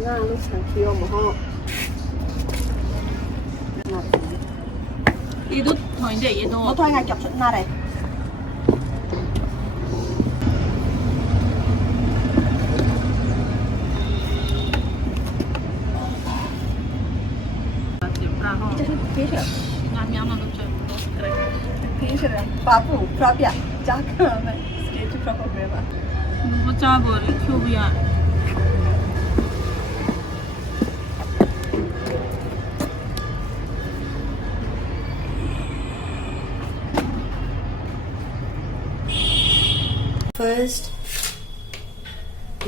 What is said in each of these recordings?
nga lu sang kio mo ho. 얘도 더인데 얘도 Mo thôi nga chọc sụn na đây. Fisher. 라면 하나 좀 그래. Fisher. Papu. Propia. Jack. Skate proper greba. 뭐 짜고 큐비야. First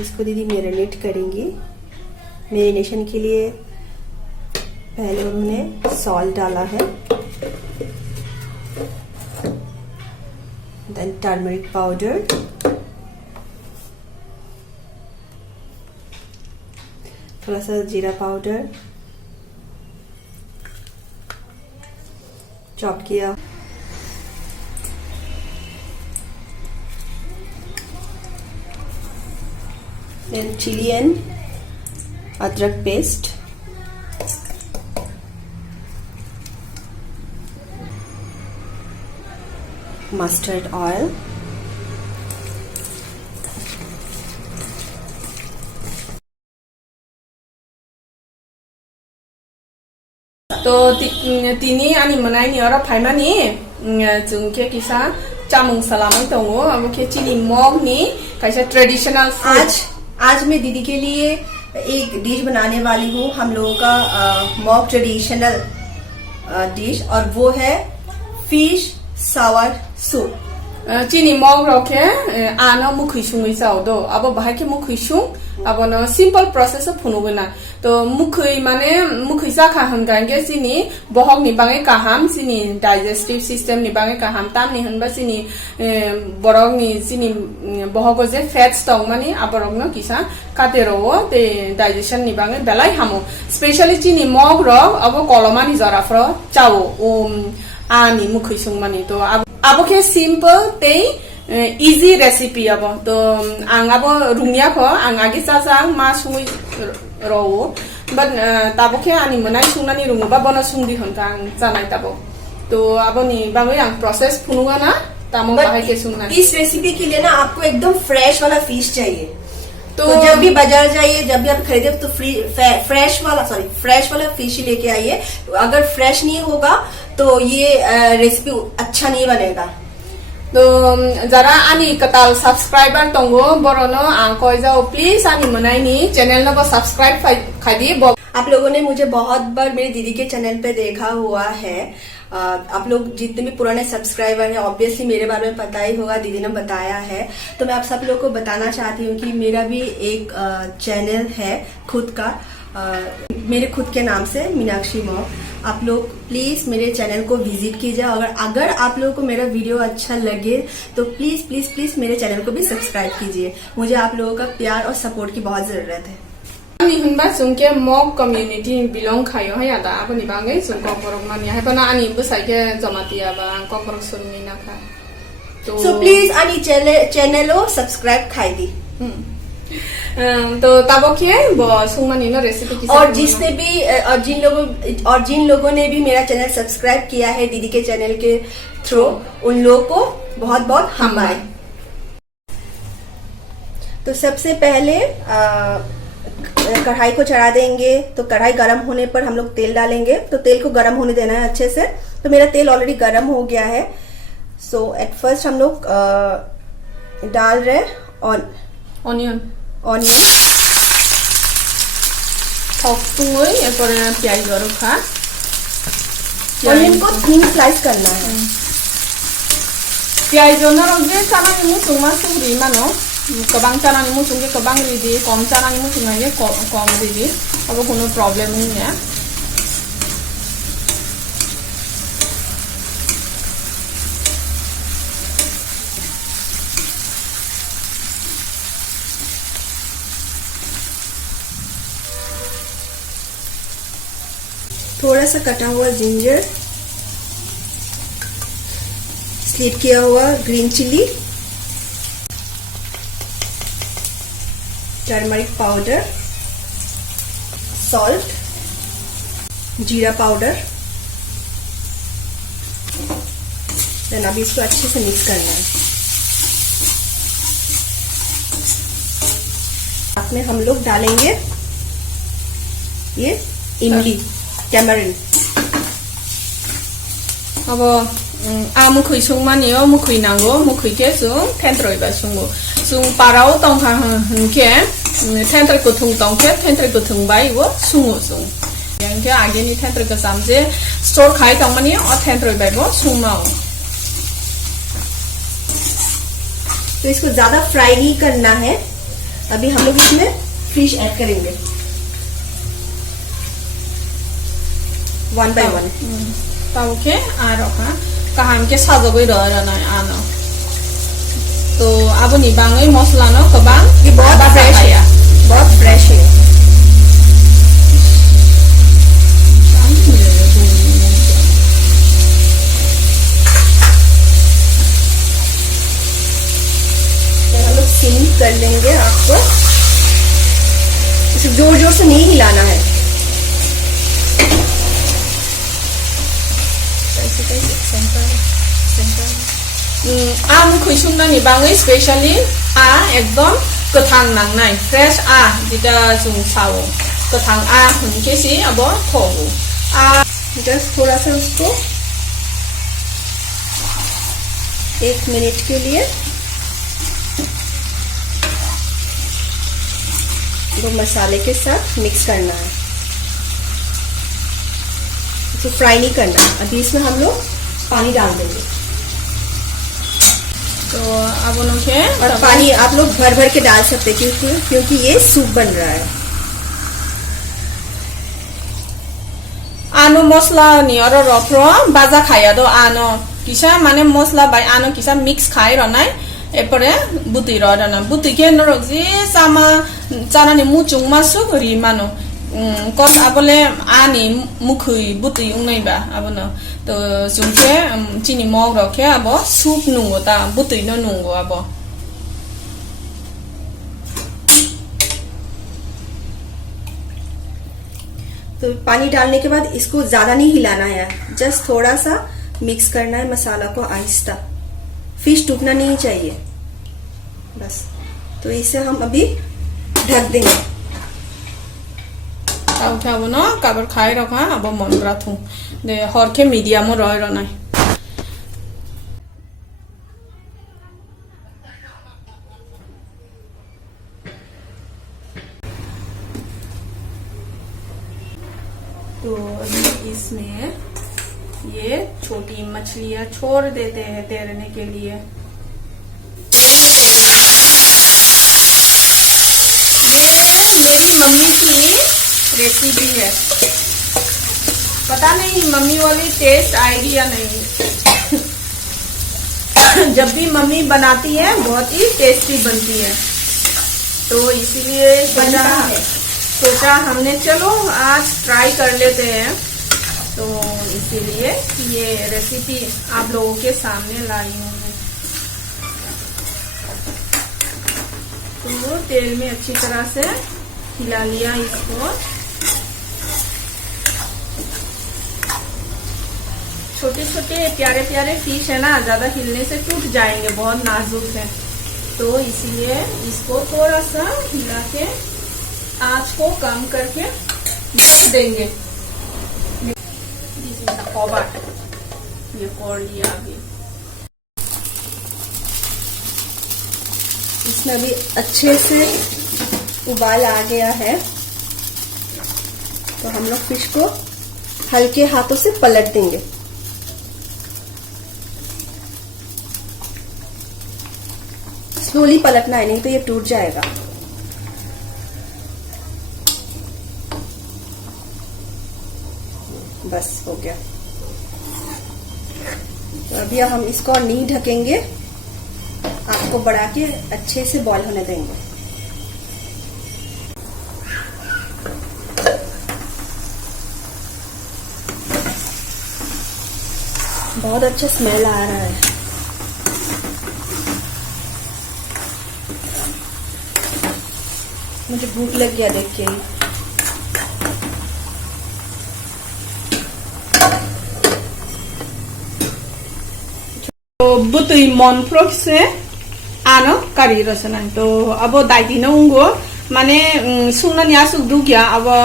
इसको दीदी marinate करेंगी। Marination के लिए पहले उन्होंने salt डाला है, देन टर्मरिक पाउडर, थोड़ा सा जीरा पाउडर चॉप किया, देन चिली एंड अदरक पेस्ट, मस्टर्ड ऑयल, तो तिनी आनी मनाइनि और फाइमानि जों के किसा चामुं सलामै दङो अब के चिनी मग नि कैसे ट्रेडिशनल फूड। आज मैं दीदी के लिए एक डिश बनाने वाली हूँ, हम लोगों का मॉक ट्रेडिशनल डिश, और वो है फिश सावर सूप। चिनी मग रखे आनो मुखैसुङै जावदो अब बाहाय के मुखैसुं अब न सिंपल प्रोसेस फुनुगोना तो मुखै माने मुखै जाखा होनगांगे चिनी बहक नि बाङै काहाम चिनी डाइजेस्टिव सिस्टम नि बाङै काहाम तामनि होनबा चिनी बरक नि चिनी बहक जे फैट्स दं माने आबरक न किसा कातेरो ते डाइजेशन नि बाङै बेलाय हामो स्पेशली चिनी मग र अब कलमानि जराफ्र चावो आनी मुखैसुं माने तो अब के सिंपल ते इजी रेसिपी अब तो आं अब रुंगिया खो आं आगे चाचा मा सुङै रौ बट ताबो के आनी मनाय सुंनानि रुङबा बना सुंदि हनका आं जानाय ताबो तो अब नि बाङै आं प्रोसेस फुनुगा ना तामो बाहाय के सुंना। इस रेसिपी के लिए ना आपको एकदम फ्रेश वाला फिश चाहिए, तो जब भी बाजार जाइए, जब भी आप खरीदे तो फ्रेश वाला फिश ही लेके आइए। अगर फ्रेश नहीं होगा तो ये रेसिपी अच्छा नहीं बनेगा। तो जरा आनी कताल सब्सक्राइबर तंगो बरनो आं कय जाओ प्लीज आनी मनाइनि चैनल नो सब्सक्राइब खादी। आप लोगों ने मुझे बहुत बार मेरी दीदी के चैनल पे देखा हुआ है, आप लोग जितने भी पुराने सब्सक्राइबर हैं ऑब्वियसली मेरे बारे में पता ही होगा, दीदी ने बताया है। तो मैं आप सब लोगों को बताना चाहती हूँ कि मेरा भी एक चैनल है खुद का, मेरे खुद के नाम से मीनाक्षी मॉक। आप लोग प्लीज मेरे चैनल को विजिट कीजिए, अगर आप लोगों को मेरा वीडियो अच्छा लगे तो प्लीज प्लीज प्लीज मेरे चैनल को भी सब्सक्राइब कीजिए। मुझे आप लोगों का प्यार और सपोर्ट की बहुत जरूरत है। आनी होनबा जोंके मग कम्युनिटी बिलोंग खायो है आदा आपनि बाङै जों ककरक मानि है बना आनी बसाइके जमातिया बा आं ककरक सुननि नाखा तो सो प्लीज आनी चैनलो सब्सक्राइब खाई दी। तो ताबो के सुंगमानी ना रेसिपी की और जिसने भी और जिन लोगों ने भी मेरा चैनल सब्सक्राइब किया है दीदी के चैनल के थ्रू, उन लोगों को बहुत बहुत हम आए। तो सबसे पहले कढ़ाई को चढ़ा देंगे, तो कढ़ाई गर्म होने पर हम लोग तेल डालेंगे, तो तेल को गर्म होने देना है अच्छे से। तो मेरा तेल ऑलरेडी गर्म हो गया है। सो एट फर्स्ट हम लोग डाल रहे ऑनियन प्याज ऑनियन को थिन स्लाइस करना है। प्याज चानानि मुसुं मा सुग्रि मानो गोबां चानानि मुसुं के गोबां रिदि कम चानानि मुसुं आगे कम रिदि अब कोनो प्रॉब्लम नहीं है। थोड़ा सा कटा हुआ जिंजर, स्लिट किया हुआ green chilli, turmeric powder, salt, जीरा पाउडर। देन अभी इसको अच्छे से मिक्स करना है। साथ में हम लोग डालेंगे ये इमली, टैमरिंड। अब आ मुखै संमानियो मुखै नांगौ मुखैके जों थेन्ट्रयबा संगो जों पाराव तंखा हनके थेन्ट्र गुथुं तंखे थेन्ट्र गुथुं बाय वो संगो जों यांके आगेनि थेन्ट्र को सामजे स्टोर खाइ तंमानि अ थेन्ट्र बाय वो संमाव। तो इसको ज्यादा फ्राई नहीं करना है। अभी हम लोग इसमें फिश ऐड करेंगे 1 by 1। ताउके आ रखा kaham ke sajaboi रहना आनो। तो अब नि बाङै मसला न गोबां ये बहुत फ्रेश है, बहुत फ्रेश है। हम लोग सिम कर लेंगे। आपको इसे जोर जोर से नहीं हिलाना है। आ मुखै संनानि बाङै स्पेशली आ एकदम गोथां नांनाय फ्रेश आ जिदा जों सावो गोथां आ हनकेसि अब थगो आ जस्ट थोड़ा सा उसको 1 मिनट के लिए वो मसाले के साथ मिक्स करना है। इसे फ्राई नहीं करना। अभी इसमें हम लोग पानी डाल देंगे। तो अब उनके और पानी आप लोग भर भर के डाल सकते हैं क्योंकि ये सूप बन रहा है। आनो मसला नि अर रफ्रो बाजा खाया दो आनो किसा माने मसला बाय आनो किसा मिक्स खाइ रनाय एपरे बुति रना बुति के नरजी सामा चानानि मुचुं मासु रि मानो कस आपले आनी मुखै बुति उंनाइबा आबनो तो जोंके चिनी मग रखे अब सूप नुंगो ता बुति न नुंगो अब। तो पानी डालने के बाद इसको ज्यादा नहीं हिलाना है, जस्ट थोड़ा सा मिक्स करना है मसाला को आहिस्ता। फिश टूटना नहीं चाहिए बस। तो इसे हम अभी ढक देंगे। उठाबो न काबर खाइ रखा अब मन राथु दे हरके मीडियम रय रनाय। तो अभी इसमें ये छोटी मछलियां छोड़ देते हैं तैरने के लिए। ये मेरी मम्मी की रेसिपी है, पता नहीं मम्मी वाली टेस्ट आएगी या नहीं। जब भी मम्मी बनाती है बहुत ही टेस्टी बनती है, तो इसीलिए सोचा हमने चलो आज ट्राई कर लेते हैं। तो इसीलिए ये रेसिपी आप लोगों के सामने लाई हूँ। तो तेल में अच्छी तरह से हिला लिया इसको। छोटे छोटे प्यारे प्यारे फिश है ना, ज्यादा हिलने से टूट जाएंगे, बहुत नाजुक है। तो इसीलिए इसको थोड़ा सा हिला के आँच को कम करके ढक देंगे। ये कर लिया अभी। इसमें अभी अच्छे से उबाल आ गया है। तो हम लोग फिश को हल्के हाथों से पलट देंगे। स्लोली पलटना है, नहीं तो ये टूट जाएगा। बस हो गया। तो अभी हम इसको नहीं ढकेंगे, आपको बढ़ा के अच्छे से बॉईल होने देंगे। बहुत अच्छा स्मेल आ रहा है। मुझे भूख लग गया देख के ही। butui mon proxe ano kari rosana to abo daitino ungo mane sungnani asuk dugya abo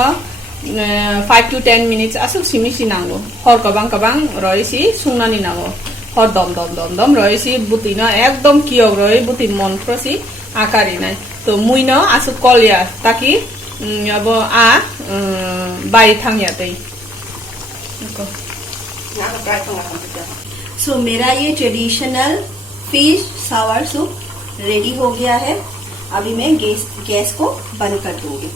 5 to 10 minutes asuk simi sinango hor kabang roisi sungnani nango hor dom roisi butina ekdom kiyok roi buti mon prosi akari nai to muino asuk kolya taki abo a bai thangya tei सो मेरा ये traditional fish सावर soup ready हो गया है। अभी मैं gas को बंद कर दूंगी।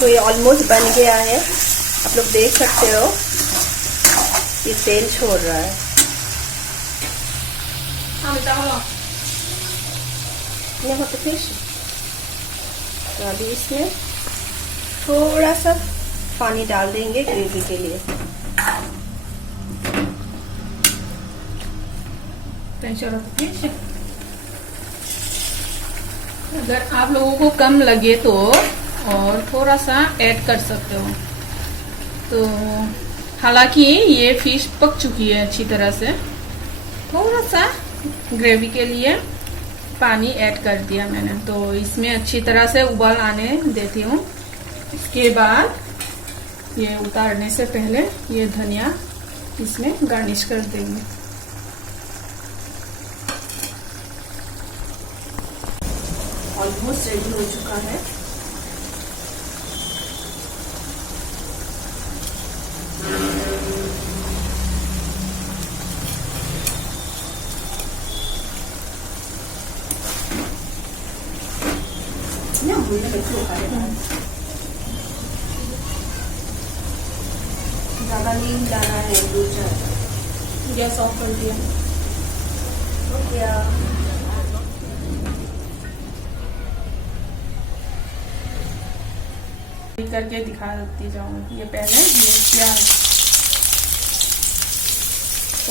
तो ये ऑलमोस्ट बन गया है, आप लोग देख सकते हो ये तेल छोड़ रहा है। यहाँ पे फिश, तो अभी इसमें थोड़ा सा पानी डाल देंगे ग्रेवी के लिए। अगर आप लोगों को कम लगे तो और थोड़ा सा ऐड कर सकते हो। तो हालांकि ये फिश पक चुकी है अच्छी तरह से, थोड़ा सा ग्रेवी के लिए पानी ऐड कर दिया मैंने। तो इसमें अच्छी तरह से उबाल आने देती हूँ। इसके बाद ये उतारने से पहले ये धनिया इसमें गार्निश कर देंगे। ऑलमोस्ट रेडी हो चुका है। ज्यादा नहीं डालना है, गैस ऑफ कर दिया। हो गया। करके दिखा देती जाऊँ। ये पहले ये प्याज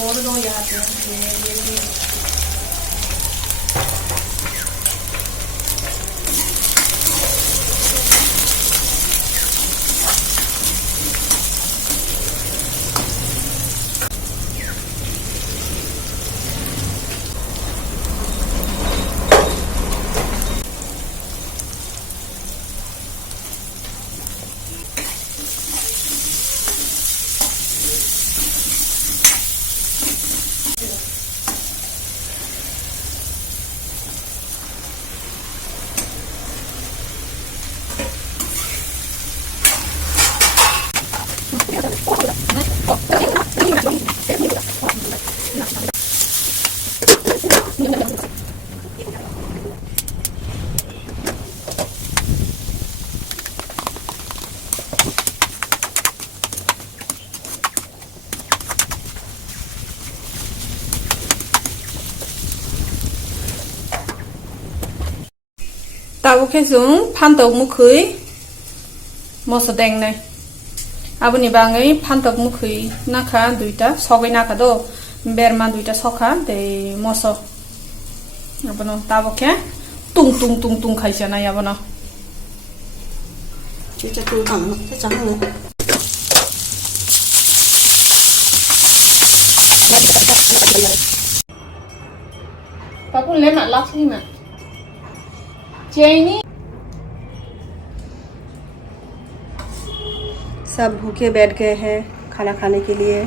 और दो यहाँ पे ये भी Tao cái xuống phan tộc mu khơi một số đèn này, abu ni bang ấy phan tộc mu khơi na khá duita so cái na khá do berman duita so khá để một số, abu nó tao cái tung khai chả này abu nó. Chị cho tôi thẳng cái trắng này. Papu lên mặt lắc đi mà. Jenny. सब भूखे बैठ गए हैं खाना खाने के लिए।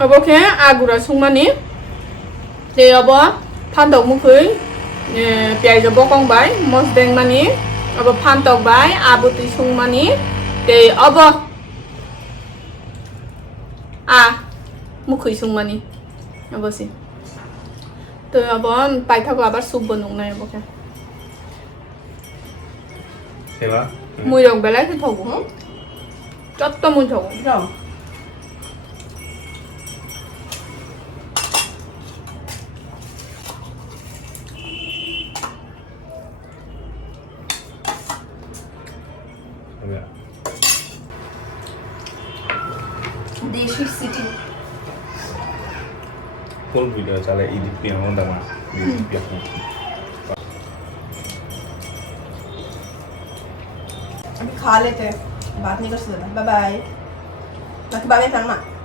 अब cái agura sungmani thì अब phan tộc mu khơi piai cái bóc con bái mos đen mani अब phan tộc bái abuti sungmani thì अब mu khơi sungmani अब sih तो अब पाइथाको आबार सूप बनौनाय अब क्या सेवा मुइरक बेलाय से थगो चट्ट मुइ थगो जाओ देशी सिटी full video चले edit पे हम दमा edit पे अभी खा लेते हैं बात नहीं कर सकते बाय बाय बाकी बाय बाय